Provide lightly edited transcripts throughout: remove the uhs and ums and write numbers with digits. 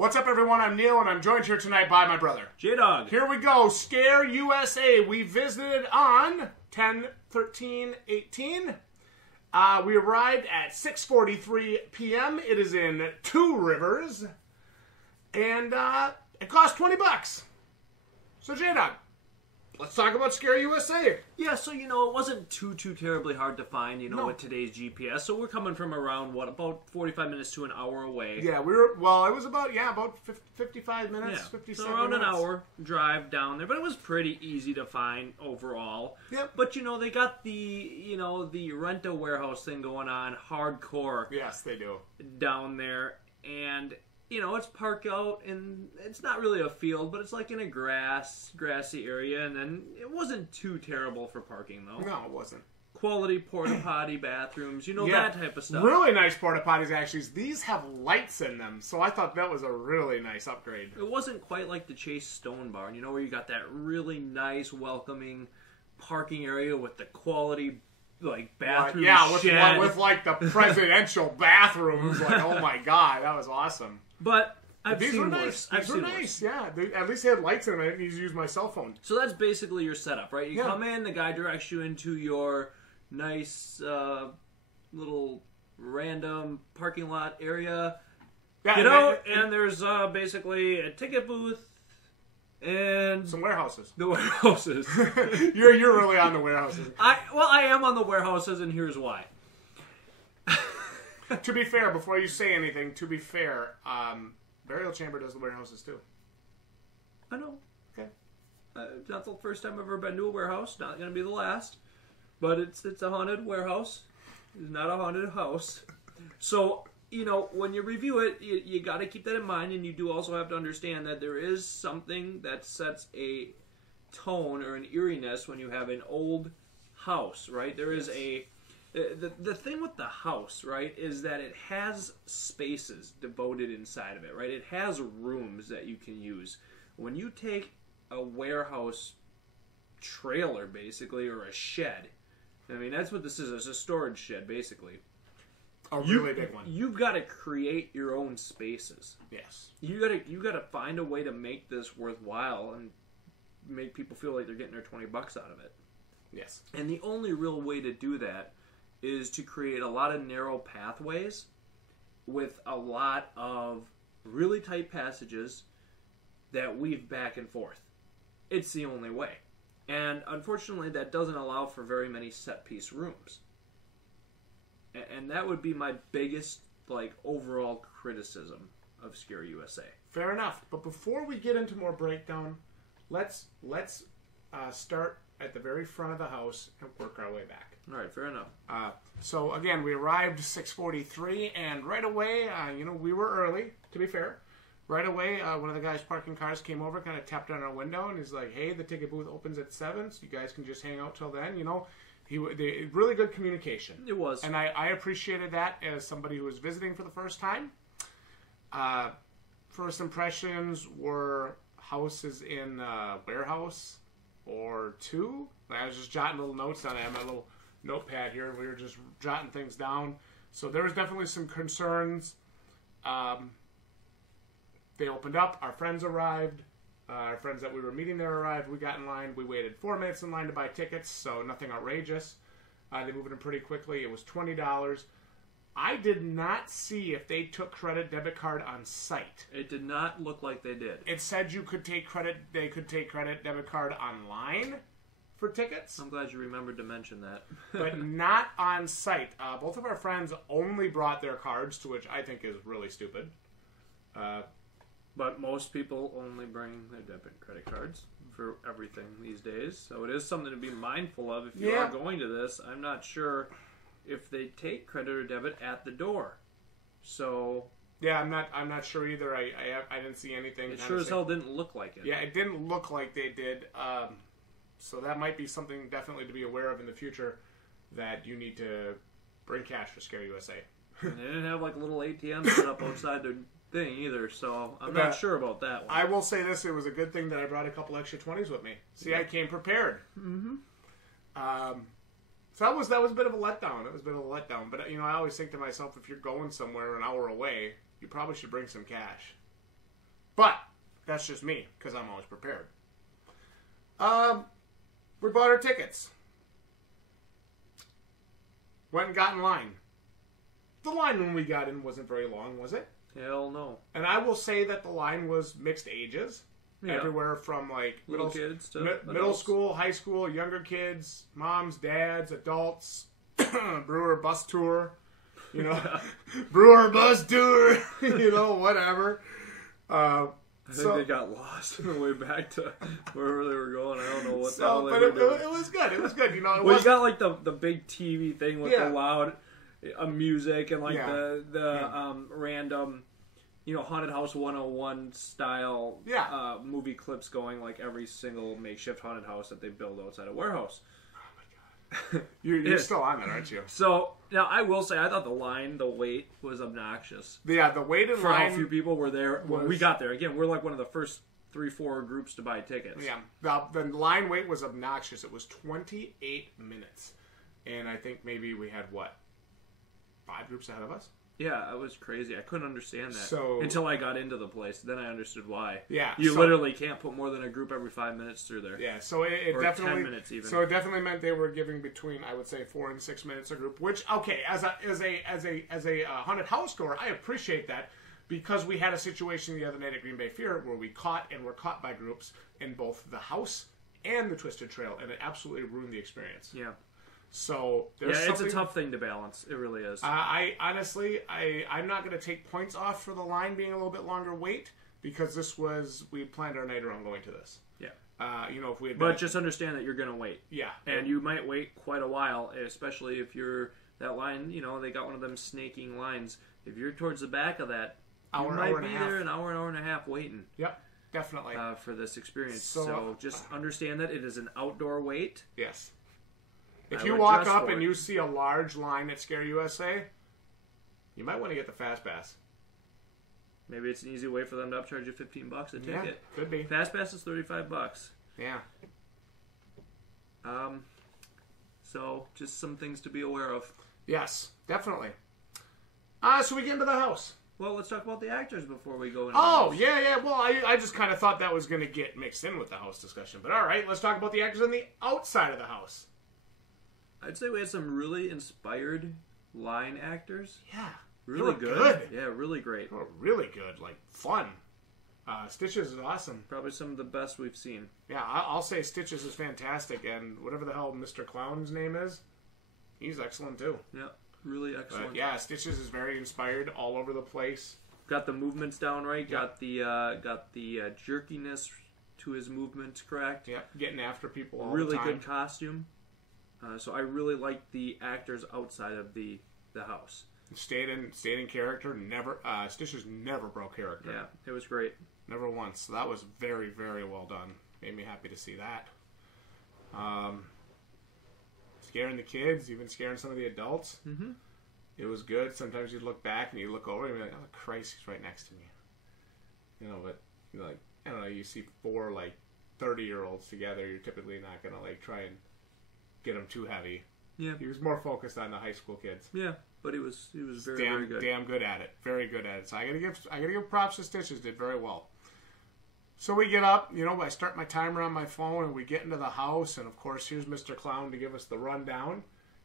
What's up, everyone? I'm Neil, and I'm joined here tonight by my brother, Jdog. Here we go. Scare USA. We visited on 10/13/18. We arrived at 6:43 p.m. It is in Two Rivers, and it cost $20. So, Jdog, let's talk about Scare USA. Yeah, so, it wasn't too terribly hard to find, with today's GPS. So we're coming from around, about 45 minutes to an hour away. Yeah, it was about 55 minutes, yeah. 57 so around minutes. An hour drive down there. But it was pretty easy to find overall. Yep. But, they got the rent-a-warehouse thing going on hardcore. Yes, they do. Down there. And... it's parked out, and it's not really a field, but it's like in a grassy area, and then it wasn't too terrible for parking, though. No, it wasn't. Quality porta-potty bathrooms, that type of stuff. Really nice porta-potties, actually. These have lights in them, so I thought that was a really nice upgrade. It wasn't quite like the Chase Stone Barn, where you got that really nice, welcoming parking area with the quality bathroom shed. with the presidential bathrooms. Oh my god, that was awesome. But These were nice. These were nice. Yeah, at least they had lights in them. I didn't need to use my cell phone. So that's basically your setup, right? You come in, the guy directs you into your nice little random parking lot area. Yeah, Get out, and there's basically a ticket booth and some warehouses. The warehouses. You're really on the warehouses. I am on the warehouses, and here's why. To be fair, before you say anything, Burial Chamber does the warehouses too. I know. Okay. Not the first time I've ever been to a warehouse. Not going to be the last. But it's a haunted warehouse. It's not a haunted house. So, when you review it, you got to keep that in mind, and you do also have to understand that there is something that sets a tone or an eeriness when you have an old house, right? There is the thing with the house, right, is that it has spaces devoted inside of it, right? It has rooms that you can use. When you take a warehouse trailer, basically, or a shed, I mean, that's what this is. It's a storage shed, basically. A really big one. You've got to create your own spaces. Yes. You got to find a way to make this worthwhile and make people feel like they're getting their $20 out of it. Yes. And the only real way to do that is to create a lot of narrow pathways with a lot of really tight passages that weave back and forth. It's the only way. And unfortunately, that doesn't allow for very many set-piece rooms. And that would be my biggest, overall criticism of Scare USA. Fair enough. But before we get into more breakdown, let's start at the very front of the house and work our way back. All right, fair enough. So, again, we arrived 6:43, and right away, we were early, to be fair. Right away, one of the guys parking cars came over, kind of tapped on our window, and he's like, hey, the ticket booth opens at 7, so you guys can just hang out till then. Really good communication. It was. And I appreciated that as somebody who was visiting for the first time. First impressions were houses in warehouse or two. I was just jotting little notes down. I had my little notepad here, and we were just jotting things down. So there was definitely some concerns. They opened up. Our friends arrived. Our friends that we were meeting there arrived. We got in line. We waited 4 minutes in line to buy tickets, so nothing outrageous. They moved in pretty quickly. It was $20. I did not see if they took credit debit card on site. It did not look like they did. It said you could take credit. They could take credit debit card online for tickets. I'm glad you remembered to mention that. But not on site. Both of our friends only brought their cards, to which I think is really stupid. But most people only bring their debit and credit cards for everything these days. So it is something to be mindful of if you are going to this. I'm not sure if they take credit or debit at the door. So yeah, I'm not sure either. I didn't see anything. It sure as hell didn't look like it. Yeah, it didn't look like they did. So that might be something definitely to be aware of in the future, that you need to bring cash for Scare USA. And they didn't have little ATMs set up outside their thing either, so I'm not sure about that one. I will say this: it was a good thing that I brought a couple extra 20s with me. See, I came prepared. Mm-hmm. So that was a bit of a letdown. It was a bit of a letdown. But I always think to myself, if you're going somewhere an hour away, you probably should bring some cash. But that's just me, because I'm always prepared. We bought our tickets. Went and got in line. The line when we got in wasn't very long, was it? Hell no. And I will say that the line was mixed ages. Yeah. Everywhere from like little kids to middle school, high school, younger kids, moms, dads, adults, brewer bus tour, you know, brewer bus tour, you know, whatever. I think they got lost on the way back to wherever they were going. I don't know what the hell they but were doing. It was good. It was good. You know, well, you got like the big TV thing with the loud music and like the random, you know, Haunted House 101 style movie clips going like every single makeshift haunted house that they build outside a warehouse. You're still on that, aren't you? So now I will say I thought the wait was obnoxious. Yeah, the wait in for line how few people were there when we got there. Again, we're like one of the first 3-4 groups to buy tickets. Yeah, the line wait was obnoxious. It was 28 minutes, and I think maybe we had 5 groups ahead of us. Yeah, it was crazy. I couldn't understand that until I got into the place. Then I understood why. Yeah, you literally can't put more than a group every 5 minutes through there. Yeah, so it or definitely 10 minutes even. So it definitely meant they were giving between, I would say, 4 and 6 minutes a group. Which as a haunted house goer, I appreciate that because we had a situation the other night at Green Bay Fair where we were caught by groups in both the house and the Twisted Trail, and it absolutely ruined the experience. Yeah. So it's a tough thing to balance. It really is. I honestly, I'm not going to take points off for the line being a little bit longer wait because we planned our night around going to this. Yeah. You know, if we had. But just understand that you're going to wait. Yeah. And you might wait quite a while, especially if you're that line. You know, they got one of them snaking lines. If you're towards the back of that, you might be there an hour and a half waiting. Yep. Definitely. For this experience. So just understand that it is an outdoor wait. Yes. If you walk up and you see a large line at Scare USA, you might want to get the Fast Pass. Maybe it's an easy way for them to upcharge you $15 a ticket. Yeah, could be. Fast Pass is $35. Yeah. So just some things to be aware of. Yes, definitely. So we get into the house. Well, let's talk about the actors before we go into the house. Yeah. Well, I just kind of thought that was going to get mixed in with the house discussion. But all right, let's talk about the actors on the outside of the house. I'd say we had some really inspired line actors. Yeah. Really good. Yeah, really great. They were really good. Like, fun. Stitches is awesome. Probably some of the best we've seen. Yeah, I'll say Stitches is fantastic. And whatever the hell Mr. Clown's name is, he's excellent too. Yeah, really excellent. But yeah, Stitches is very inspired all over the place. Got the movements down right. Yeah. Got the jerkiness to his movements correct. Yeah, getting after people all really the time. Good costume. So I really liked the actors outside of the house. Stayed in character. Never Stitches never broke character. Yeah, it was great. Never once. So that was very, very well done. Made me happy to see that. Scaring the kids, even scaring some of the adults. Mm-hmm. It was good. Sometimes you'd look back and you look over and you're like, "Oh Christ, he's right next to me." You know, but you're like, I don't know. You see 4 like 30-year-olds together. You're typically not gonna like try and get him too heavy. Yeah, he was more focused on the high school kids. Yeah, but he was very good. Damn good at it. Very good at it. So I gotta give props to Stitches. Did very well. So we get up, you know, I start my timer on my phone and we get into the house, and of course here's Mr. Clown to give us the rundown,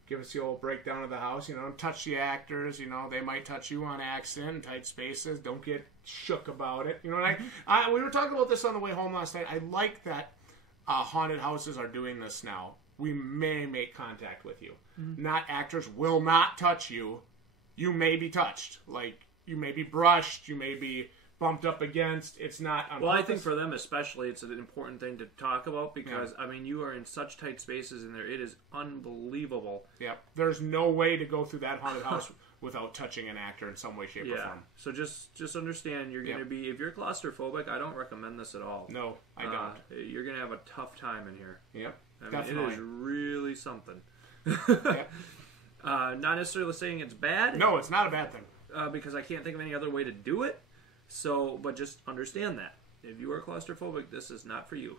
give us the old breakdown of the house. You know, don't touch the actors. You know, they might touch you on accident, tight spaces. Don't get shook about it. You know, and we were talking about this on the way home last night. I like that haunted houses are doing this now. We may make contact with you. Mm-hmm. Not actors will not touch you. You may be touched. Like, you may be brushed. You may be bumped up against. It's not on Well, purpose. I think for them especially, it's an important thing to talk about because, I mean, you are in such tight spaces in there. It is unbelievable. Yeah. There's no way to go through that haunted house without touching an actor in some way, shape, or form. So just understand you're going to be, if you're claustrophobic, I don't recommend this at all. No, I don't. You're going to have a tough time in here. Yep. I mean, it is really something. Yep. Not necessarily saying it's bad. No, it's not a bad thing. Because I can't think of any other way to do it. So, but just understand that. If you are claustrophobic, this is not for you.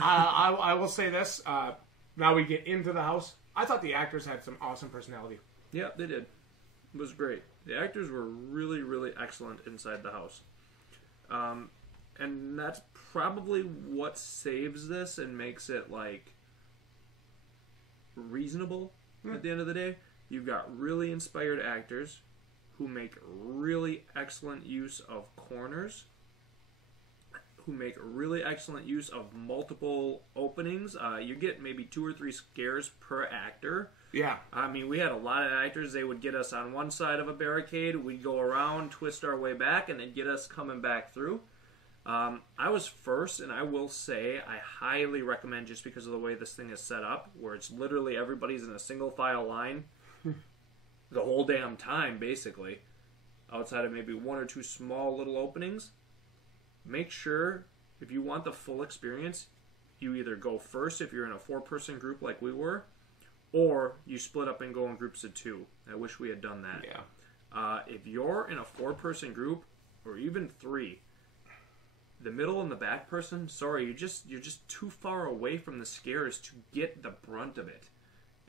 I will say this. Now we get into the house. I thought the actors had some awesome personality. Yeah, they did. It was great. The actors were really, really excellent inside the house. And that's probably what saves this and makes it, like, reasonable at the end of the day. You've got really inspired actors who make really excellent use of corners, who make really excellent use of multiple openings. You get maybe 2 or 3 scares per actor. Yeah. I mean, we had a lot of actors. They would get us on one side of a barricade. We'd go around, twist our way back, and they'd get us coming back through. I was first, and I will say I highly recommend, just because of the way this thing is set up, where it's literally everybody's in a single file line the whole damn time, basically, outside of maybe 1 or 2 small little openings. Make sure, if you want the full experience, you either go first if you're in a 4-person group like we were, or you split up and go in groups of 2. I wish we had done that. Yeah. If you're in a 4-person group, or even 3, the middle and the back person, sorry, you're just too far away from the scares to get the brunt of it.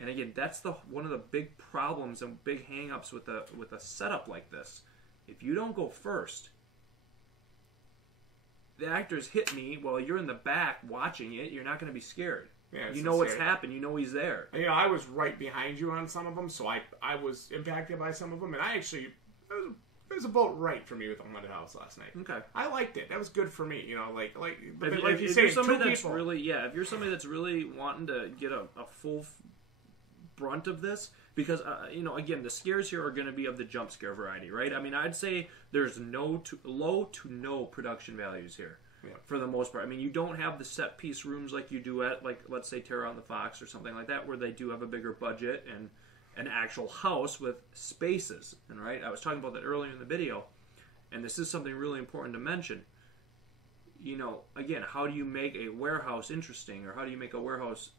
And again, that's one of the big problems and big hang-ups with a setup like this. If you don't go first, the actors hit me while you're in the back watching it, you're not going to be scared. Yeah, you know what's happened. You know he's there. You know, I was right behind you on some of them, so I was impacted by some of them, and I actually, it was about right for me with the haunted house last night. Okay, I liked it. That was good for me. You know, like if you say, you're somebody 2 that's people. really, if you're somebody that's really wanting to get a full brunt of this, because you know, again, the scares here are going to be of the jump scare variety, right? I mean, I'd say there's low to no production values here. Yeah. For the most part. I mean, you don't have the set piece rooms like you do at, like, let's say Terror on the Fox or something like that, where they do have a bigger budget and an actual house with spaces. And right, I was talking about that earlier in the video, and this is something really important to mention. You know, again, how do you make a warehouse interesting, or how do you make a warehouse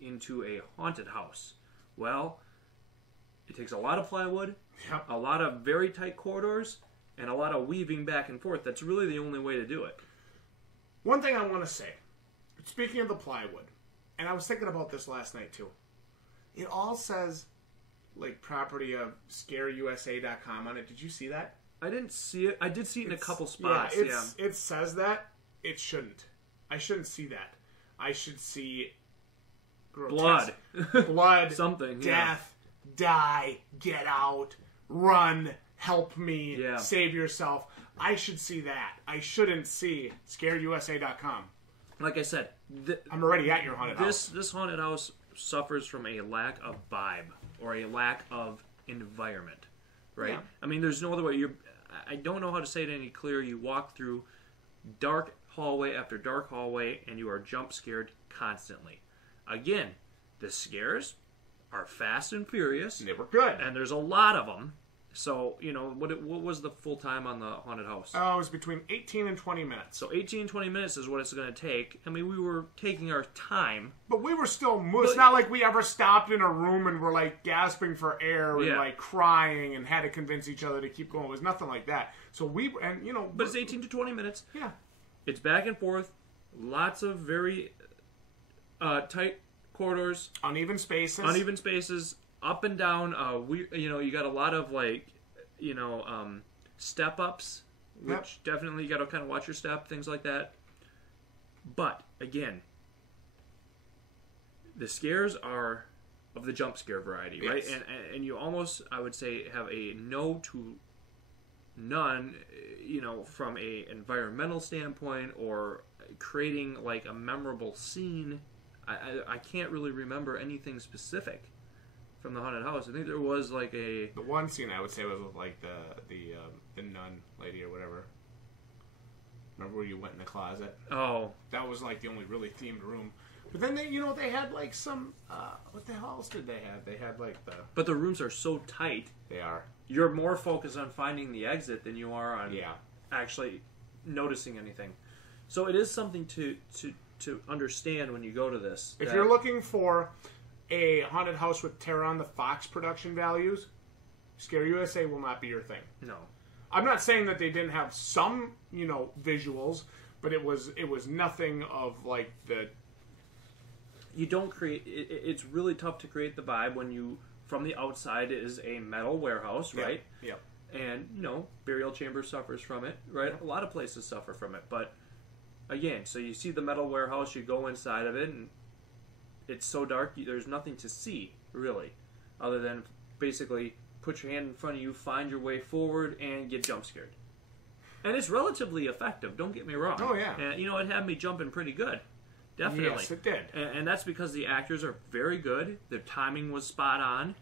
into a haunted house? Well, it takes a lot of plywood, Yep. a lot of very tight corridors, and a lot of weaving back and forth. That's really the only way to do it. One thing I want to say, speaking of the plywood, and I was thinking about this last night too. It all says, like, property of scareusa.com on it. Did you see that? I didn't see it. I did see it in a couple spots. It says that. It shouldn't. I shouldn't see that. I should see Blood. blood, Something. death, die, get out, run, help me, save yourself. I should see that. I shouldn't see scareusa.com. Like I said, I'm already at your haunted house. This haunted house suffers from a lack of vibe or a lack of environment, right? Yeah. I mean, there's no other way. I don't know how to say it any clearer. You walk through dark hallway after dark hallway, and you are jump scared constantly. Again, the scares are fast and furious. They were good. And there's a lot of them. So, you know, what was the full time on the haunted house? It was between 18 and 20 minutes. So 18, 20 minutes is what it's going to take. I mean, we were taking our time. But we were still it's not like we ever stopped in a room and were, like, gasping for air and, like, crying and had to convince each other to keep going. It was nothing like that. So But it's 18 to 20 minutes. Yeah. It's back and forth. Lots of very tight corridors. Uneven spaces. Up and down. You got a lot of, like, step ups, which definitely you got to kind of watch your step, things like that. But again, the scares are of the jump scare variety, right? And you almost, I would say, have a no to none, from a environmental standpoint or creating like a memorable scene. I can't really remember anything specific from the haunted house. I think there was like the one scene I would say was with like the nun lady or whatever. Remember where you went in the closet? Oh, that was like the only really themed room. But then they had like some what the hell else did they have? They had like But the rooms are so tight. They are. You're more focused on finding the exit than you are on actually noticing anything. So it is something to understand when you go to this. If you're looking for a haunted house with Terror on the Fox production values, Scare USA will not be your thing. No. I'm not saying that they didn't have some, visuals, but it was nothing of like the... You don't create... It's really tough to create the vibe when you, from the outside, is a metal warehouse, right? Yep. And, burial chamber suffers from it, right? A lot of places suffer from it, but again, so you see the metal warehouse, you go inside of it, and it's so dark, there's nothing to see, really, other than basically put your hand in front of you, find your way forward, and get jump scared. And it's relatively effective, don't get me wrong. Oh, yeah. And, you know, it had me jumping pretty good. Definitely. Yes, it did. And that's because the actors are very good. Their timing was spot on.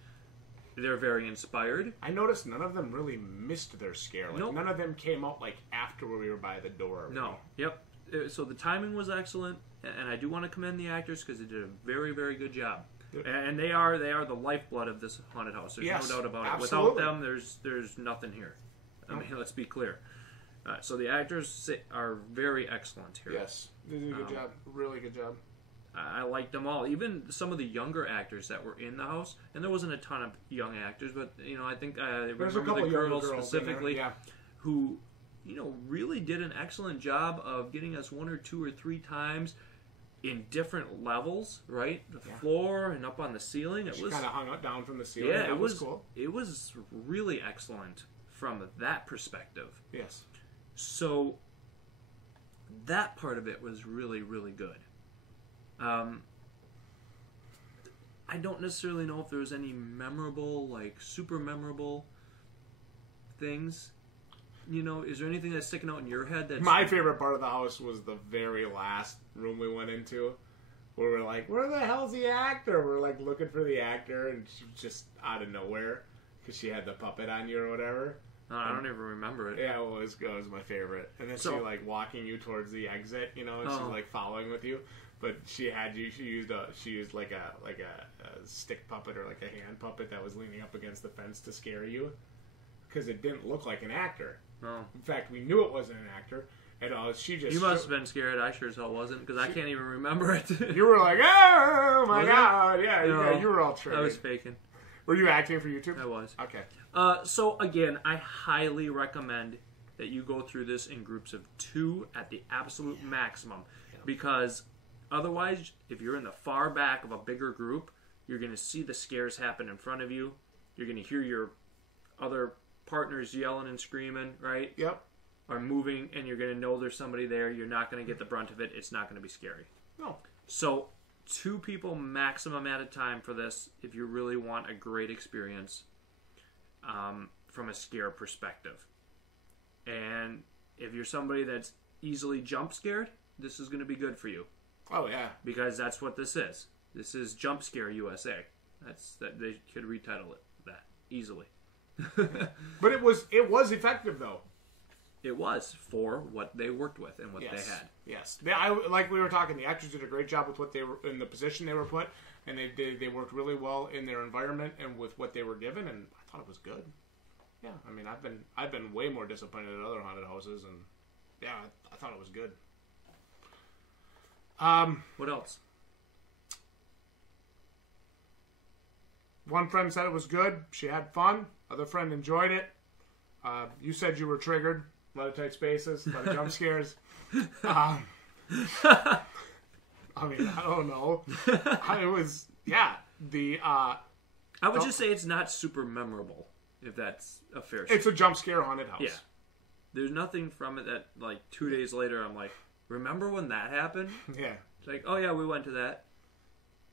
They're very inspired. I noticed none of them really missed their scare. Like, Nope. none of them came out, like, after we were by the door. No. Yep. So the timing was excellent, and I do want to commend the actors because they did a very, very good job. And they are the lifeblood of this haunted house. There's no doubt about it. Absolutely. Without them, there's nothing here. I mean, let's be clear. So the actors are very excellent here. Yes, they did a good job. Really good job. I liked them all. Even some of the younger actors that were in the house, and there wasn't a ton of young actors, but you know, I think I There's a remember couple the girls girls specifically, yeah. who, you know, really did an excellent job of getting us 1 or 2 or 3 times in different levels, right? The floor and up on the ceiling. It was kind of hung up down from the ceiling. yeah, That was cool. It was really excellent from that perspective. Yes. So that part of it was really, really good. I don't necessarily know if there was any memorable, like super memorable things. You know, is there anything that's sticking out in your head? That's My favorite part of the house was the very last room we went into, where we're like, "Where the hell's the actor?" We're like looking for the actor, and she was just out of nowhere because she had the puppet on you or whatever. I don't even remember it. Yeah, it was my favorite. And then she like walking you towards the exit, you know, and she's like following with you. But she had you. She used like a stick puppet or like a hand puppet that was leaning up against the fence to scare you, because it didn't look like an actor. Oh. In fact, we knew it wasn't an actor. And she just. You must have been scared. I sure as hell wasn't, because I can't even remember it. You were like, "Oh my Was god!" it? Yeah, No, yeah, you were all triggered. I was faking. Were you acting for YouTube? I was. Okay. So again, I highly recommend that you go through this in groups of 2 at the absolute maximum, because otherwise, if you're in the far back of a bigger group, you're going to see the scares happen in front of you. You're going to hear your other partners yelling and screaming, right? Yep. Or moving, and you're going to know there's somebody there. You're not going to get the brunt of it. It's not going to be scary. No. So 2 people maximum at a time for this if you really want a great experience from a scare perspective. And if you're somebody that's easily jump scared, this is going to be good for you. Oh yeah. Because that's what this is. This is Jump Scare USA. That they could retitle it that easily. But it was effective though. It was for what they worked with and what they had. Yes. Like we were talking, the actors did a great job with what they were in the position they were put, and they worked really well in their environment and with what they were given, and I thought it was good. Yeah, I mean, I've been way more disappointed at other haunted houses, and yeah, I thought it was good. What else? One friend said it was good. She had fun. Other friend enjoyed it. You said you were triggered. A lot of tight spaces. A lot of jump scares. I mean, I don't know. It was, yeah. I would just say it's not super memorable, if that's a fair It's a jump scare haunted house. Yeah. There's nothing from it that, like, 2 days later, I'm like, remember when that happened? Yeah. It's like, oh yeah, we went to that.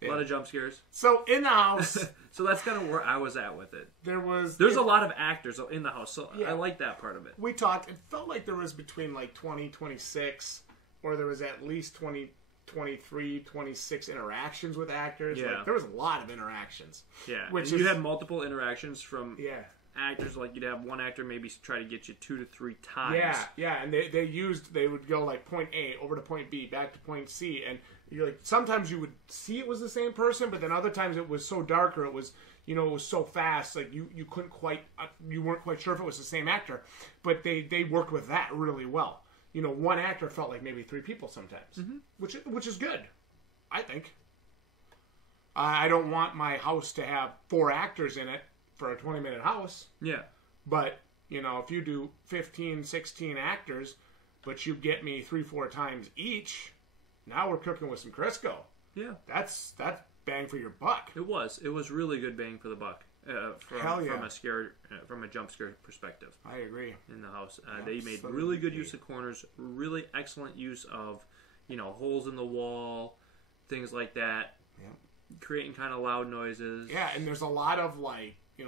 A lot of jump scares. So in the house, so that's kind of where I was at with it. There's a lot of actors in the house, so I like that part of it. We talked. It felt like there was between like 20, 26, or there was at least 20, 23, 26 interactions with actors. Yeah. Like, there was a lot of interactions. Yeah. Which you had multiple interactions from actors. Like you'd have one actor maybe try to get you 2 to 3 times. Yeah, and they would go like point A over to point B back to point C, and you're like, sometimes you would see it was the same person, but then other times it was so dark, or it was, you know, it was so fast, like you couldn't quite, you weren't quite sure if it was the same actor, but they worked with that really well. You know, one actor felt like maybe 3 people sometimes, which is good, I think. I don't want my house to have 4 actors in it for a 20-minute house. Yeah. But, you know, if you do 15, 16 actors, but you get me 3-4 times each, now we're cooking with some Crisco. Yeah. That's bang for your buck. It was really good bang for the buck. from a jump scare perspective. I agree. In the house, they made really good use of corners, really excellent use of holes in the wall, things like that. Yeah. Creating kind of loud noises. Yeah, and there's a lot of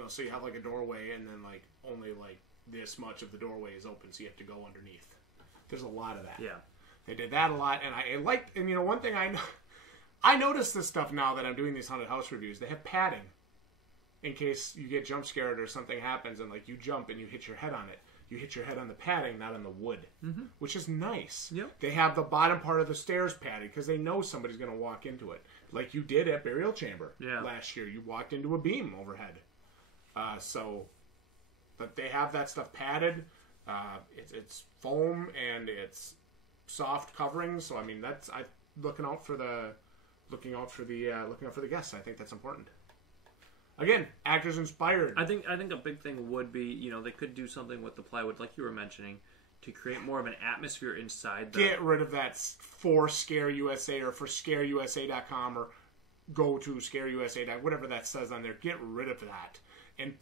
so you have like a doorway, and then like only like this much of the doorway is open, so you have to go underneath. There's a lot of that. Yeah, they did that a lot, and I liked. And one thing I noticed this stuff now that I'm doing these haunted house reviews. They have padding in case you get jump scared or something happens, and like you jump and you hit your head on it. You hit your head on the padding, not on the wood, which is nice. Yep. They have the bottom part of the stairs padded because they know somebody's going to walk into it, like you did at Burial Chamber last year. You walked into a beam overhead. But they have that stuff padded. It's foam and it's soft covering. So I mean, looking out for the guests. I think that's important. Again, actors inspired. I think a big thing would be they could do something with the plywood, like you were mentioning, to create more of an atmosphere inside. Get rid of that for Scare USA or for ScareUSA.com or go to ScareUSA. Whatever that says on there. Get rid of that. And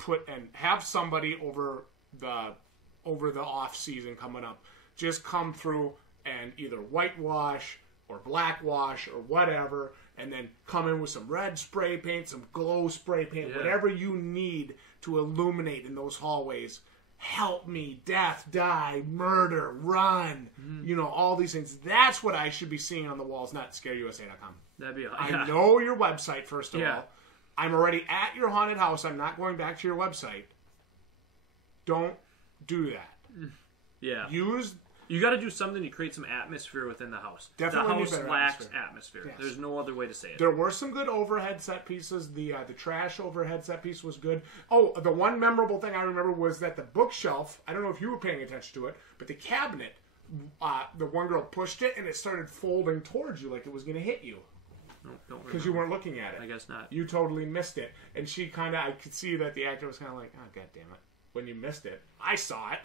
have somebody over the off season coming up just come through and either whitewash or blackwash or whatever, and then come in with some red spray paint, some glow spray paint, whatever you need to illuminate in those hallways. Help me, death, die, murder, run. All these things. That's what I should be seeing on the walls, not ScareUSA.com. That'd be. I know your website first of all. I'm already at your haunted house. I'm not going back to your website. Don't do that. Yeah. You got to do something to create some atmosphere within the house. Definitely the house lacks atmosphere. Yes. There's no other way to say it. There were some good overhead set pieces. The trash overhead set piece was good. Oh, the one memorable thing I remember was that the bookshelf, I don't know if you were paying attention to it, but the cabinet, the one girl pushed it and it started folding towards you like it was going to hit you. Don't because you weren't looking at it. I guess not. You totally missed it. And she I could see that the actor was kind of like, oh, God damn it. When you missed it. I saw it.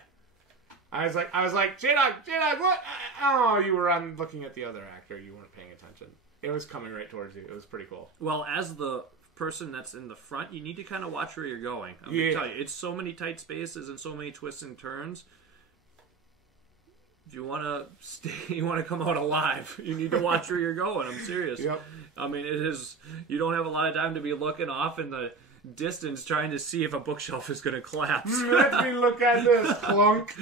I was like, Jdog, what? Oh, you were looking at the other actor. You weren't paying attention. It was coming right towards you. It was pretty cool. Well, as the person that's in the front, you need to kind of watch where you're going. I'm going to tell you, it's so many tight spaces and so many twists and turns. If you want to come out alive, you need to watch where you're going. I'm serious. Yep. I mean, you don't have a lot of time to be looking off in the distance trying to see if a bookshelf is going to collapse. Let me look at this, clunk.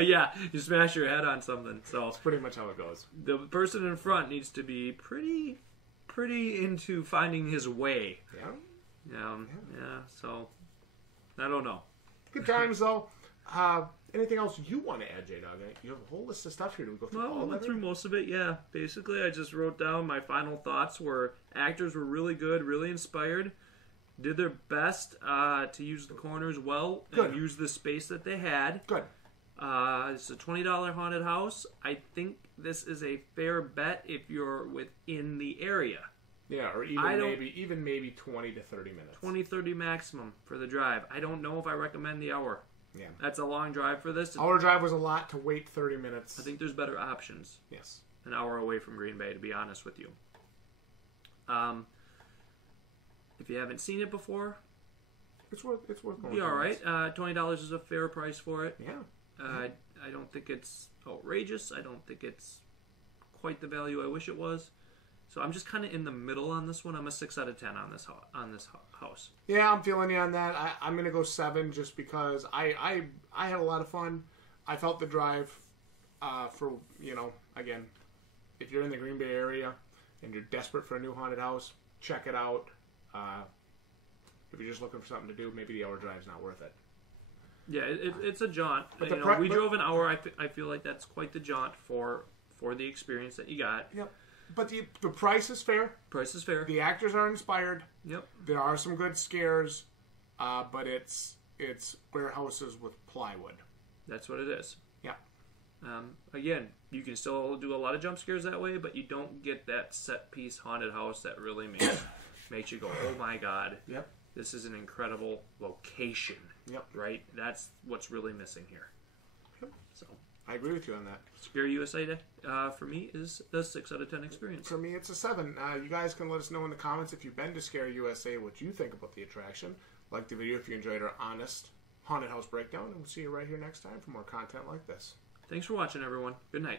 Yeah, you smash your head on something. So that's pretty much how it goes. The person in front needs to be pretty into finding his way. Yeah. So I don't know. Good times though. Anything else you want to add, Jdog? You have a whole list of stuff here. Do we go through all of it? I went through most of it, yeah. Basically, I just wrote down my final thoughts where actors were really good, really inspired, did their best to use the corners well, and use the space that they had. Good. It's a $20 haunted house. I think this is a fair bet if you're within the area. Yeah, or even maybe 20 to 30 minutes. 20, 30 maximum for the drive. I don't know if I recommend the hour. Yeah. That's a long drive for this. Our drive was a lot to wait 30 minutes. I think there's better options. Yes. An hour away from Green Bay, to be honest with you. If you haven't seen it before, it's worth going. Be all right. $20 is a fair price for it. Yeah. I don't think it's outrageous. I don't think it's quite the value I wish it was. So I'm just kind of in the middle on this one. I'm a 6 out of 10 on this house. Yeah, I'm feeling you on that. I'm going to go 7 just because I had a lot of fun. I felt the drive for, again, if you're in the Green Bay area and you're desperate for a new haunted house, check it out. If you're just looking for something to do, maybe the hour drive's not worth it. Yeah, it's a jaunt. We drove an hour. I feel like that's quite the jaunt for the experience that you got. Yep. But the price is fair. Price is fair. The actors are inspired. Yep. There are some good scares, but it's warehouses with plywood. That's what it is. Yeah. Again, you can still do a lot of jump scares that way, but you don't get that set piece haunted house that really makes you go, oh my God. Yep. This is an incredible location. Yep. Right? That's what's really missing here. Yep. So I agree with you on that. Scare USA, for me, is a 6 out of 10 experience. For me, it's a 7. You guys can let us know in the comments if you've been to Scare USA what you think about the attraction. Like the video if you enjoyed our honest haunted house breakdown, and we'll see you right here next time for more content like this. Thanks for watching, everyone. Good night.